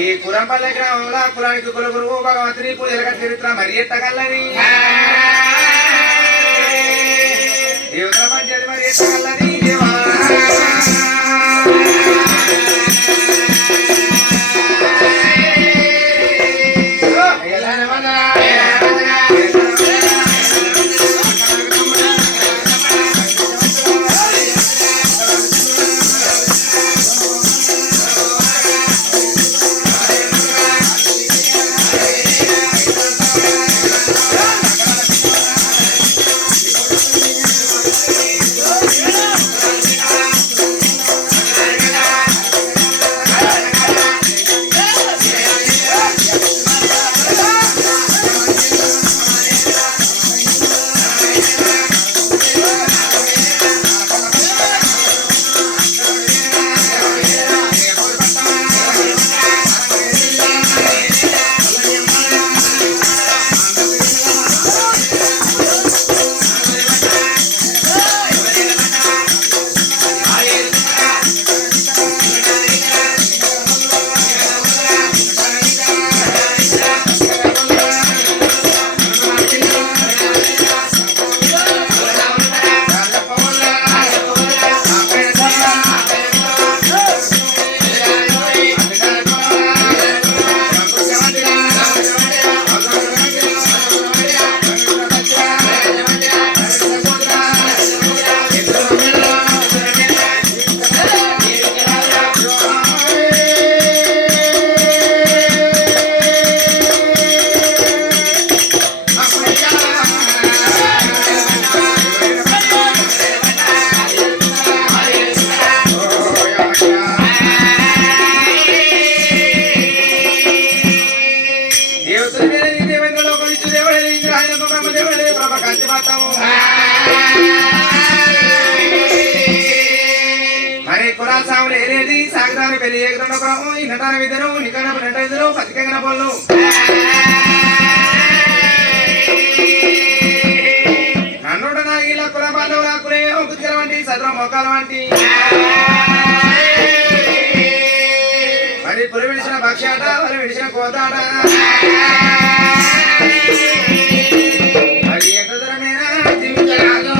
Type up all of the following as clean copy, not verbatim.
ఈ కురంపల్లె గ్రామంలో కులానికి కులగురువు భగవంతుని పూజలుగా చరిత్ర మరి ఎట్టగల్లని దేవతల పంచాయతీ మరి ఎట్టగల్లని దేవేంద్ర లోకం ఇచ్చు దేవుడే ఇంద్రాయన బ్రహ్మదేవుడే బ్రహ్మ కాంతి మాతాము మరి కులాసాములు ఏరేది సాగదాని పెళ్లి ఏకదండ బ్రహ్మ ఈ నటాన విధను నికన నట విధను పతికగన బోళ్ళు నన్నుడ నాగిల కుల బాంధవుల కులే కుచ్చల వంటి సద్ర మోకాల వంటి మరి పులి విడిచిన భక్ష్యాట మరి విడిచిన కోతాట మరి ఎంత దూరమేనా జీవించరాదు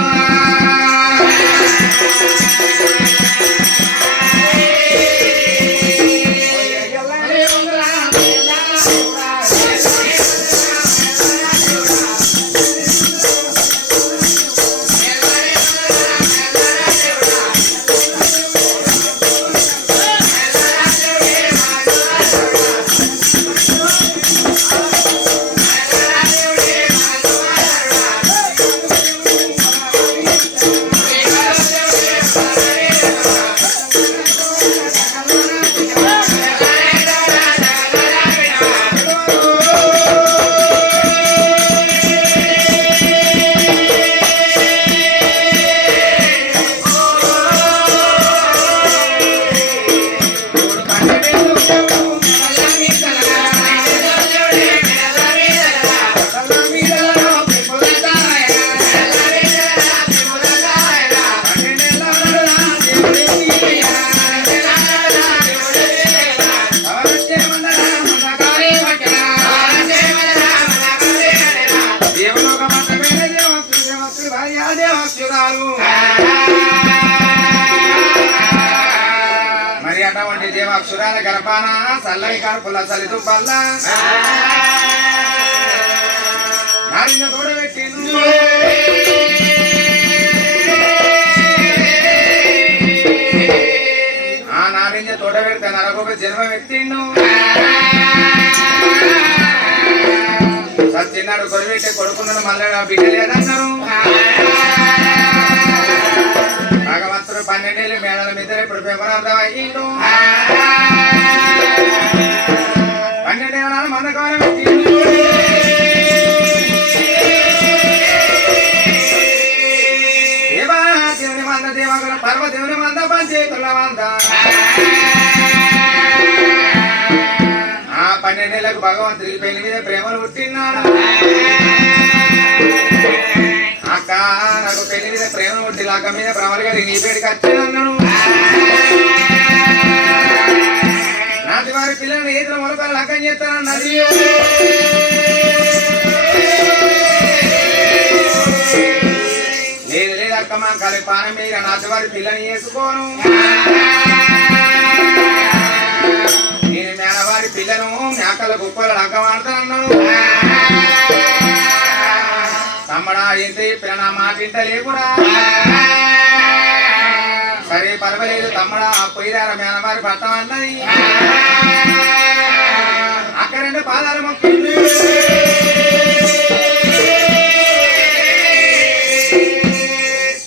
మరి అటువంటి దేవాక్షురాల గర్భాన చల్లని కడుపుల చలి దుబ్బల్ల నారిన తోడబెట్టిండు ఆ నారిన తోడబెడితే నరకొక జన్మ ఎత్తిండు సచ్చిన్నాడు కొరిపెట్టి కొడుకున్నాడు మళ్ళీ బిడ్డ లేదన్నారు భగవంతుడు 12 ఏళ్ళు మేడల మీద ఇప్పుడు పెంపరార్థం అయ్యిండు 12 ఏళ్ళ మందకాలం పెట్టిండు దేవా దేవుని మంద దేవగుల పర్వ దేవుని మంద పంచేతుల మంద ఆ 12 ఏళ్ళకు భగవంతుడికి పెళ్లి మీద ప్రేమలు పుట్టినాడు అక్క నాకు పెళ్లి మీద ప్రేమ పుట్టి లాక మీద భ్రమలు గారి నీ పేడికి వచ్చానన్నాడు నాటి వారి పిల్లలు ఏదో మొలకలు లగ్గం చేస్తానన్నది లేదు లేదు అక్క మా కలి పానం మీద నాటి వారి పిల్లని వేసుకోను నేను మేనవారి పిల్లను మేకల గుప్పలు లగ్గం ఆడతానన్నాడు తమ్మడా ఏంటి నా మాట ఇంటలేకురా సరే పర్వాలేదు తమ్మడా పోయిరార మేనవారి పట్టం అన్నది అక్కడ 2 పాదాలు మొక్కింది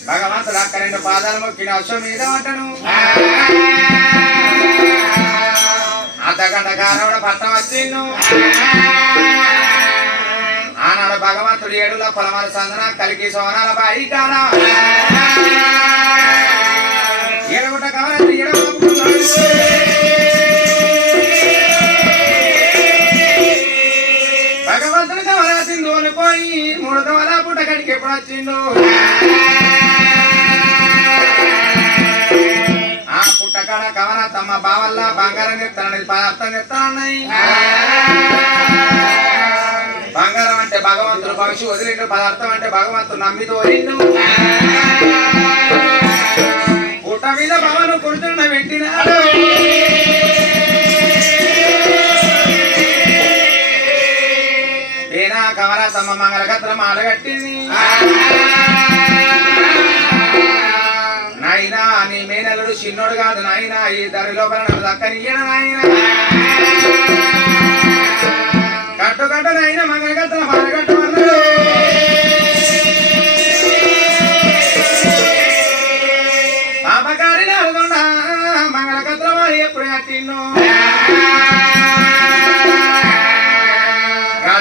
భగవంతుడు అక్కడ 2 పాదాలు మొక్కిన అశ్వం మీద అంటను అర్ధగంట కాలం పట్టం వచ్చిండు ఆనాడు భగవంతుడు 7 పొలమాల సందన కలికి సోనాల బాయి కాన 7 కవరాత్రి 7 భగవంతుడు కవరాత్రి దోలిపోయి 3 కవల పుట్ట కడికి ఎప్పుడు వచ్చిండు ఆ పుట్టకాడ కవర తమ్మ బావల్ల బంగారం చెప్తానని పదార్థం చెప్తానన్నాయి బంగారం అంటే భగవంతుడు భవిష్య వదిలిండు పదార్థం అంటే భగవంతుడు నమ్మి తోలిండు పుట్ట మీద భవను కుడుతున్న పెట్టినాడు ఏనా కవర తమ్మ మంగళగత్రం ఆడగట్టింది నాయనా నీ మేనల్లుడు చిన్నోడు కాదు నాయనా ఈ దరి లోపల నన్ను దక్కనియ్యన నాయనా కట్టు కట్టు నాయన మంగళగత్రం ఆడగట్టు అన్నాడు పాపకారి నడుగుండ మంగళగత్రం ఎప్పుడు కట్టిండు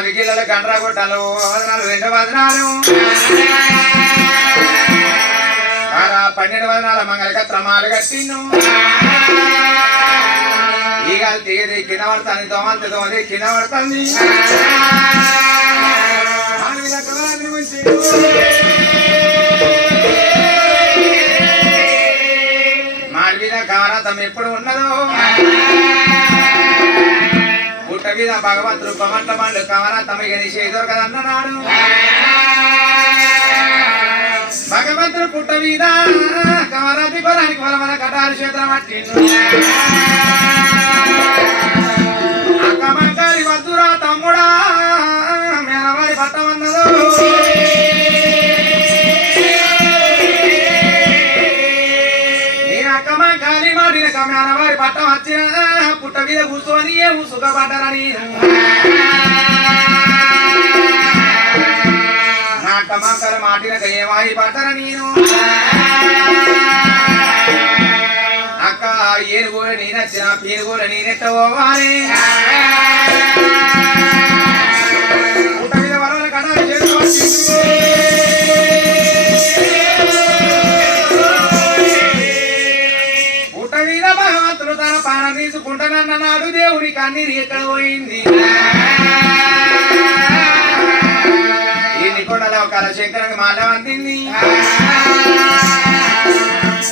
విగిళ్ళ గండ్రా కొట్టాలు వదనాలు 2 వదనాలు 12 వదనాల మంగళకత్రమాలు కట్టిను ఈగలు తీగది కింద పడుతుంది దోమలు కింద పడుతుంది మాడివీద కావరాతం ఎప్పుడు ఉన్నదో పుట్ట మీద భగవంతుడు పమట్ల పండు కావరాతం ఇక నిషేధోకదన్నాడు భగవంతుడు పుట్ట మీద కవరాతి కొరానికి మన కటారు క్షేత్రం పట్టిండు అక్కమంకారి వద్దురా తమ్ముడా మేనవారి పట్టమన్నదో నేను అక్కమంకారి మాటిన మేనవారి పట్టం వచ్చిన పుట్ట మీద కూర్చొని సుఖపడ్డారని నా అక్కమంకారి మాటినక ఏమాయి పడ్డారా నేను అక్క ఏనుగోలు నేనొచ్చిన పీనుగోలు నేనెత్తవాలి పుట్ట మీద వరవల కడాలు చేసుకోవచ్చు పుట్ట మీద భగవంతుడు తన పానం తీసుకుంటానన్నాడు దేవుడి కన్నీరు ఎక్కడ పోయింది ఎన్ని కొండలో కలశంకరుని మాట అందింది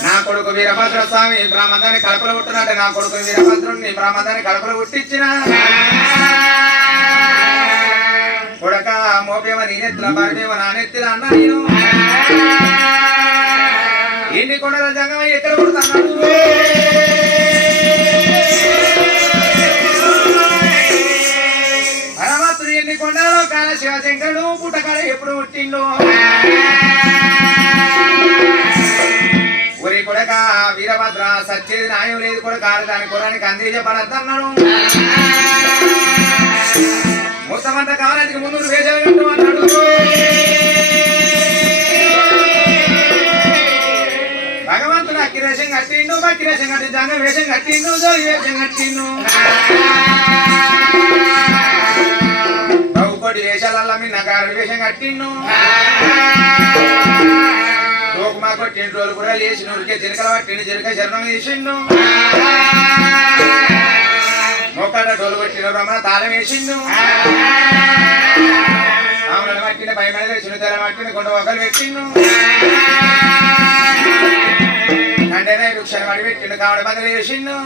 నా కొడుకు వీరభద్ర స్వామి బ్రహ్మదాన్ని కడపలు పుట్టినట్టు నా కొడుకు వీరభద్రుడిని బ్రహ్మదాన్ని కడపలు పుట్టించిన కొడక మోపేమ నేనెత్తుల బరిపేమ నానెత్తుల అన్న నేను ఎన్ని కొండల జంగం ఎక్కడ పుడుతున్నాడు భగవంతుడు ఎన్ని కొండలలో కాల శివశంకరుడు పుట్టకాడ ఎప్పుడు పుట్టిండు ఊరి కొడక వీరభద్ర సచ్చేది న్యాయం లేదు కూడా కాదు దాని కొరానికి అందించబడద్దన్నాడు మొత్తమంతా కాలానికి ముందు వేషాలు కట్టు అన్నాడు భగవంతుడు అక్కి వేషం కట్టిండు బక్కి వేషం కట్టి జంగ వేషం కట్టిండు జోగి వేషం కట్టిండు బహుకోటి వేషాలల్లా మీ నగారు వేషం కట్టిండు తోకుమా కొట్టిన రోజులు కూడా లేచి నూరికే చిరకలు పట్టిండు చిరక శరణం వేసిండు మొక్కడ డోలు కొట్టిన రమణ తాళం వేసిండు ఆమెను పట్టిన పై మీద చిన్న తెర పట్టిన కొండ ఒకరు పెట్టిండు కండేనే వృక్షాన్ని పడి పెట్టిండు కావడ బదులు వేసిండు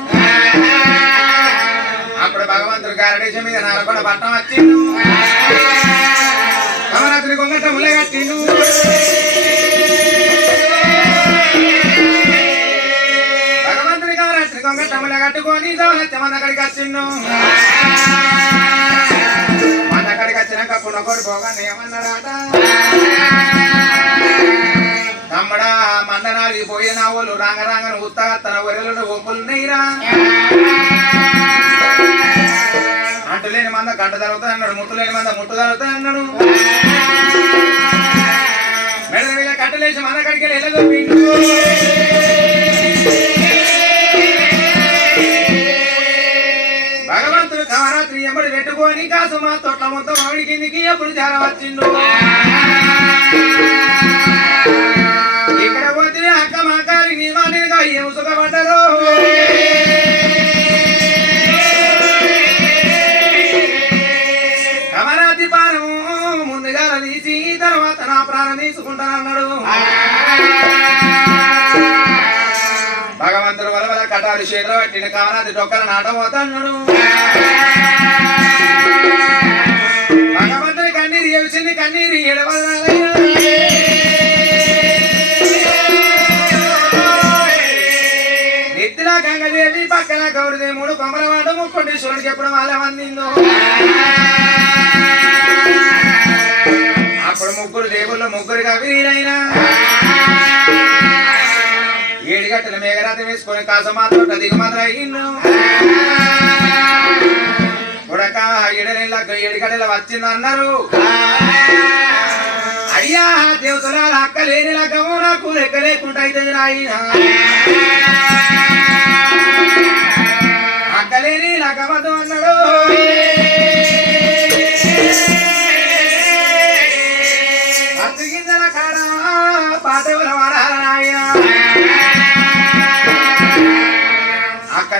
అప్పుడు భగవంతుడు గారడేశం మీద నాలుగొండ పట్టం వచ్చిండు కమరాత్రి కొంగట ముళ్ళ కట్టిండు భగవంతుడి కమరాత్రి కొంగట ముళ్ళ కట్టుకొని మన అక్కడికి వచ్చిండు మన అక్కడికి వచ్చినాక పునకోడి పోగానే ఏమన్నాడట తమ్ముడా మందనాడికి పోయిన వాళ్ళు రాంగరాంగను ఉత్తగా తన ఒరెలు ఒప్పులు నెయ్యరా అంటులేని మంద గంట జరుగుతుంది అన్నాడు ముట్టులేని మంద ముట్టు జరుగుతుంది అన్నాడు మెడ మీద కట్టలేసి మన అక్కడికి వెళ్ళగొప్పిండు భగవంతుడు కావరాత్రి ఎప్పుడు పెట్టుకొని కాసు మా తోట్ల మొత్తం ఆవిడి కిందికి ఎప్పుడు చాలా వచ్చిండు ఇక్కడ పోతే అక్క మాకారి నీ మాటగా ఏం సుఖపడ్డారు కమరాతి పానము ముందుగా తీసి తర్వాత నా ప్రాణం తీసుకుంటానన్నాడు భగవంతుడు వలవల కటారు చేతిలో పట్టిన కమరాతి డొక్కల నాటపోతాడు భగవంతుని కన్నీరు ఏమిచింది కన్నీరు ఏడవదనాలయ్యా నిత్తిలా గంగదేవి పక్కన గౌరదేవి 3 కొమ్మలవాడు ముక్కొండేశ్వరుడికి ఎప్పుడు వాళ్ళ వందిందో అప్పుడు 3 దేవుళ్ళు 3 వీరైనా 7 గంటల మేఘరాత్రి వేసుకొని కాసమాత్రం దిగుమతులు అయ్యిండు ఉడక 7 గంటల వచ్చిందన్నారు అయ్యా దేవతల అక్క లేని లగ్గము నాకు లెక్క లేకుండా అయితే రాయినా అక్క లేని లగ్గమతో అన్నాడు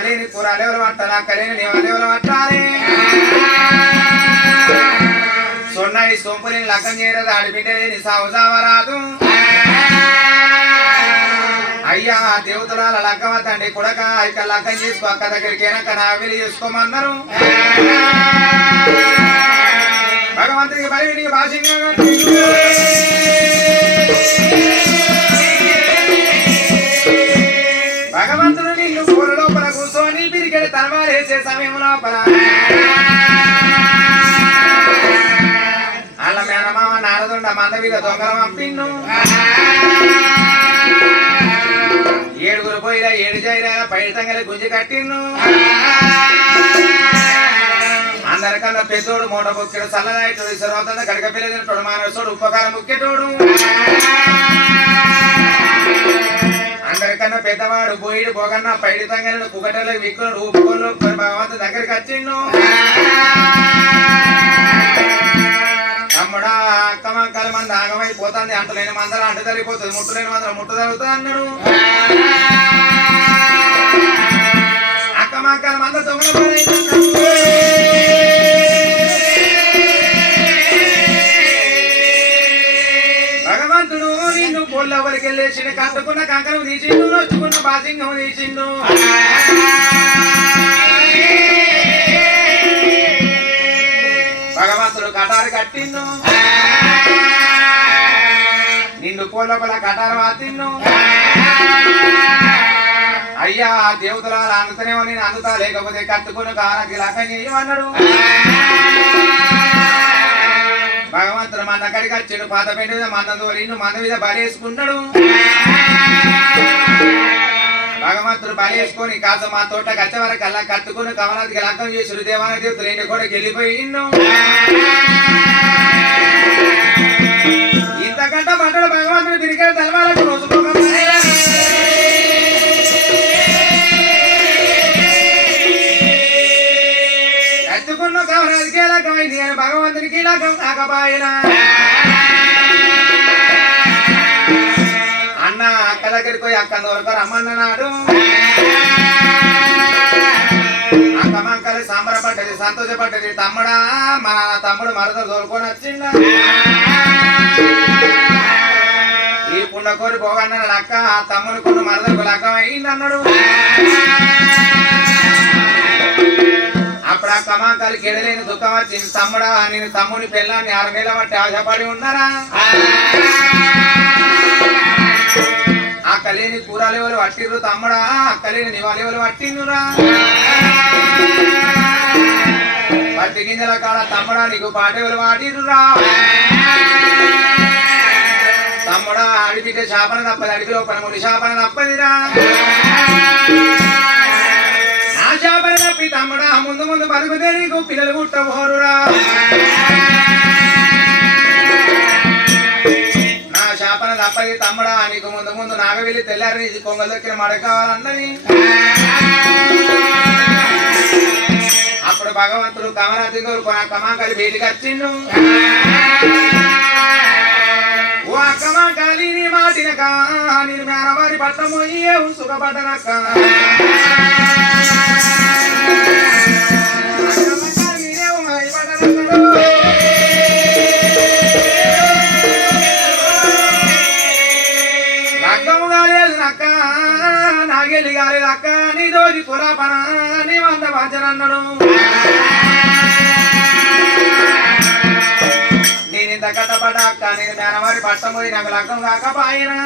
అక్కలేని కూరలు ఎవరు పట్టాలి అక్కలేని నివాళి ఎవరు పట్టాలి సొన్నాయి సొంపుని లగ్గం చేయరాదు ఆడిబిడ్డలేని సాగు సావరాదు అయ్యా దేవతల లగ్గం తండ్రి కొడక ఇక లగ్గం చేసుకో అక్క దగ్గరికి అయినాక నా వెళ్ళి చూసుకోమన్నారు భగవంతుడికి బలి భాషంగా భగవంతుడు నిన్ను పూల లోపల కూర్చొని పిరికెడు తలవారేసే సమయం లోపల అల్ల మేనమామ నారదుండ మంద మీద దొంగలం పంపిన్ను ఏడుగురు పోయిరా ఏడు జైరా పైటంగలి గుంజి కట్టిన్ను అందరికన్నా పెద్దోడు మూట బొక్కెడు చల్లనాయటోడు ఇసరవుతుంది గడక పిల్లలు మానవుడు ఉపకారం ముఖ్యటోడు అందరికన్నా పెద్దవాడు పోయిడు పోగన్న పైడి తంగలను కుగటలు విక్కులు ఊపుకోలు భగవంతు దగ్గరికి వచ్చిండు తమ్ముడా అక్క మక్కల మంది ఆగమైపోతుంది అంటలేని మందరం అంట జరిగిపోతుంది ముట్టులేని మందరం ముట్టు జరుగుతుంది అన్నాడు అక్క మక్కల మంద భగవంతుడు నిన్ను పొల్లవరికి వెళ్ళేసి కట్టుకున్న కంకరం తీసిండు నొచ్చుకున్న బాసింగం తీసిండు భగవంతుడు కటారు కట్టిండు నిన్ను పొల్లపల కటారు వాతిన్ను అయ్యా దేవతల అందుతనేమో నేను అందుతా లేకపోతే కట్టుకుని కారకి లగ్గం చేయమన్నాడు భగవంతుడు మన దగ్గరికి వచ్చాడు పాత పెంట మీద మంద తోలిండు మంద మీద బలేసుకున్నాడు భగవంతుడు బలేసుకొని కాస్త మా తోటకి వచ్చే వరకు అలా కట్టుకుని కమలాదికి లగ్గం చేసాడు దేవాలయ దేవతలు ఏంటి కూడా వెళ్ళిపోయిండు ఇంతకంట మంటలు భగవంతుడు తిరిగాడు తెలవాలకు రోజుకోక కట్టుకున్న కమలాదికి లగ్గమైంది కానీ భగవంతునికి లగ్గం కాకపోయినా అన్న అక్క దగ్గరికి పోయి అక్క దొరకరు రమ్మన్నాడు అక్క మంకలు సంబరపడ్డది సంతోషపడ్డది తమ్ముడా మన తమ్ముడు మరదలు దొరుకొని వచ్చిండ ఈ పుండకోరి పోగన్నాడు అక్క ఆ తమ్ముడు కొన్ని మరదలకు లగ్గం అయింది అన్నాడు అప్పుడు అక్క మంకలకి ఎడలేని దుఃఖం వచ్చింది తమ్ముడా నేను తమ్ముని పిల్లాన్ని 6 నెలల బట్టి ఆశపడి ఉన్నారా అక్కలేని కూరలు ఎవరు పట్టిర్రు తమ్ముడా అక్కలేని నివాళి ఎవరు పట్టిందురా పట్టి గింజల కాడ తమ్ముడా నీకు పాట ఎవరు వాడిర్రురా తమ్ముడా అడిపిట శాపన తప్పది అడిపి లోపల ముడి శాపన తప్పదిరా నా శాపన తప్పి తమ్ముడా ముందు ముందు బతుకుతే నీకు పిల్లలు పుట్టబోరురా శాపన తప్పది తమ్ముడా నీకు ముందు ముందు నాగ వెళ్ళి తెల్లారి నీ కొంగ దొక్కిన మడ కావాలన్నది అప్పుడు భగవంతుడు కమరాతి కమాకాలి బయటికి వచ్చిండు ఓ అక్కమాకాలి నీ మాటినక నేను మేనవారి పట్టము ఏ సుఖపడ్డనక్క నాగెళ్ళి కాలేదు అక్క నీ దోజి పురాపన నీ వంద వాచనన్నాడు నేను ఇంత కట్టపడ్డ అక్క నేను మేనవారి పట్టం పోయి నాకు లగ్గం కాకపోయినా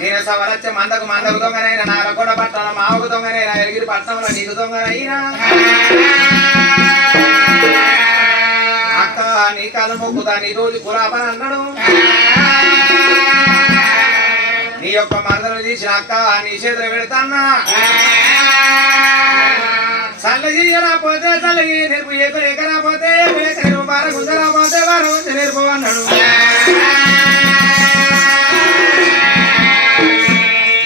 నేను సవరచ్చ మందకు దొంగనైనా నాకు కూడా పట్టాల మావుకు దొంగనైనా ఎగిరి పట్టణంలో నీకు దొంగనైనా అక్క నీ కాలు మొక్కుతా నీ రోజు పురాపన అన్నాడు నీ యొక్క మరదలు తీసిన అక్క నీ చేతులు పెడతాన్నా చల్లగి రాపోతే చల్లగి నేర్పు ఎకరాపోతే వారు గుంజరాపోతే వారు నేర్పు అన్నాడు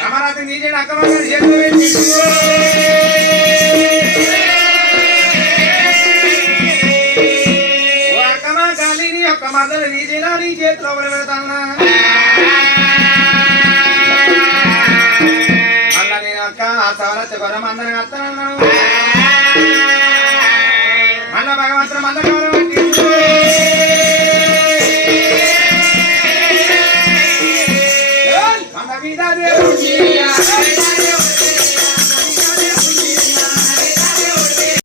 అమరాతి నీచే అక్క మరదలు చేతులు పెట్టి అక్కమా కాలి నీ యొక్క మరదలు నీచేలా నీ చేతిలో పెడతాన్నా అక్క సవరచ్చ గొర్రె మందని అత్తనన్నాను